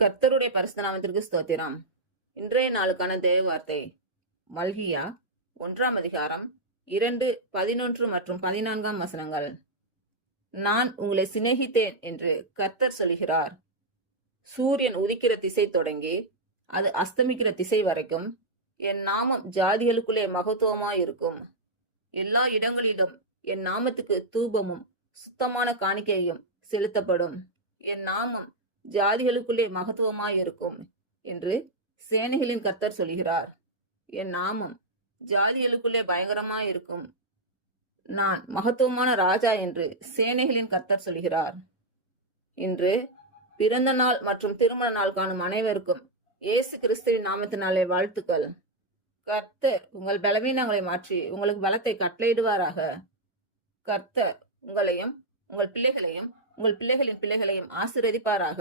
கர்த்தருடைய பரிசுத்த நாமத்திற்கு ஸ்தோத்திரம். இன்றைய நாளுக்கான தேவ வார்த்தை மல்கியா 1 2, 11 மற்றும் 14 நான் உங்களை சிநேகித்தேன் என்று கர்த்தர் சொல்கிறார். சூரியன் உதிக்கிற திசை தொடங்கி அது அஸ்தமிக்கிற திசை வரைக்கும் என் நாமம் ஜாதிகளுக்குள்ளே மகத்துவமாயிருக்கும். எல்லா இடங்களிலும் என் நாமத்துக்கு தூபமும் சுத்தமான காணிக்கையும் செலுத்தப்படும். என் நாமம் ஜாதிகளுக்குள்ளே மகத்துவமாயிருக்கும் என்று சேனைகளின் கர்த்தர் சொல்கிறார். என் நாமம் ஜாதிகளுக்குள்ளே பயங்கரமாயிருக்கும். நான் மகத்துவமான ராஜா என்று சேனைகளின் கர்த்தர் சொல்கிறார். இன்று பிறந்த நாள் மற்றும் திருமண நாள் காணும் அனைவருக்கும் இயேசு கிறிஸ்துவின் நாமத்தினாலே வாழ்த்துக்கள். கர்த்தர் உங்கள் பலவீனங்களை மாற்றி உங்களுக்கு பலத்தை கட்டளையிடுவாராக. கர்த்தர் உங்களையும் உங்கள் பிள்ளைகளையும் உங்கள் பிள்ளைகளின் பிள்ளைகளையும் ஆசீர்வதிப்பாராக.